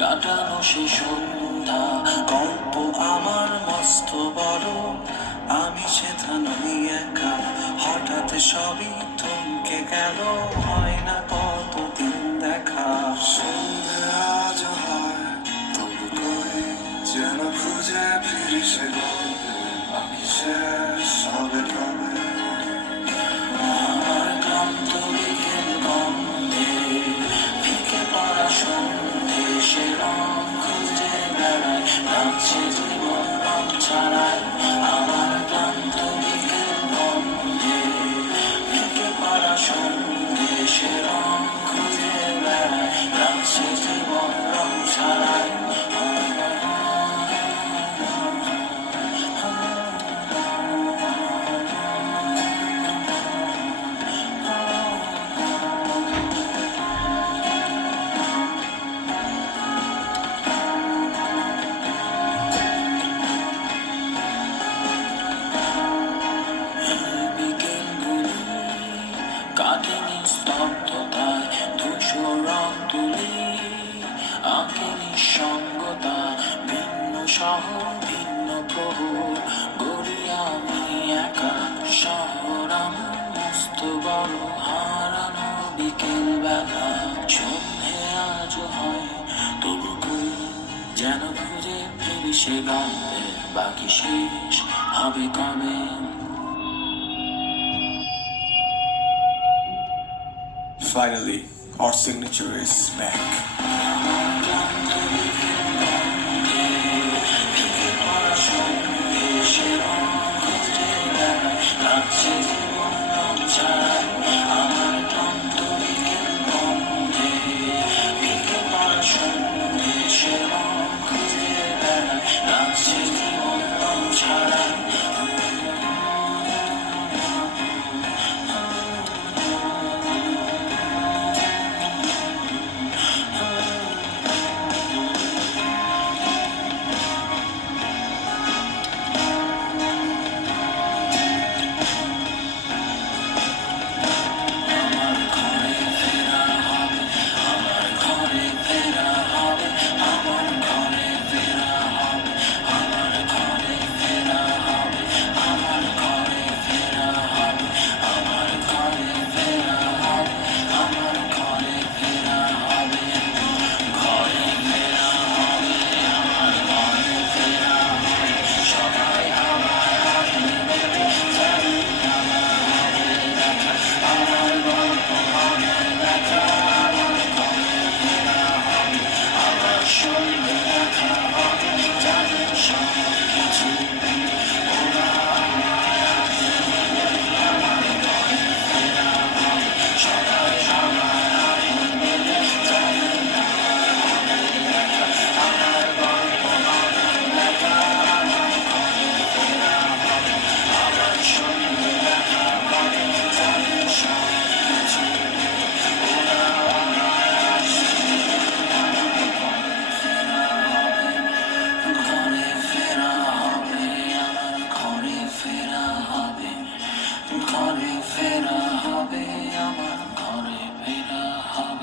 কাটানো সে সন্ধ্যা, গল্প আমার মস্ত বড়, আমি সেথা নই একা। হঠাৎ সবই থমকে গেল, হয় না কতদিন দেখা। সন্ধে আজ হয় তবু কই যেন খুঁজে ফিরি সে গল্পে, বাকি শেষ হবে কবে? আমার ক্লান্ত বিকেল গন্ধে, ফিকে পড়া সন্ধে, সে রং খুঁজে বেড়ায়, নাচছে জীবন রং ছাড়ায়। আমার ক্লান্ত বিকেল গন্ধে, ফিকে পড়া সন্ধে, সে রং খুঁজে বেড়ায়, নাচছে জীবন রং ছাড়ায়। বিকেলগুলি কাটেনি স্তব্ধতায়, ধূসর রং তুলি আঁকে নিঃসঙ্গতা। ভিন্ন শহর ভিন্ন প্রহর, গড়ি আমি একা। শহর আমার মস্ত বড়, হারানো বিকেল বেলা। সন্ধে আজ হয় তবু কই যেন খুঁজে ফিরি সে গল্পের, বাকি শেষ হবে কবে? Finally, our signature is back. ঘরে ফেরা হবে, আমার ঘরে ফেরা হবে।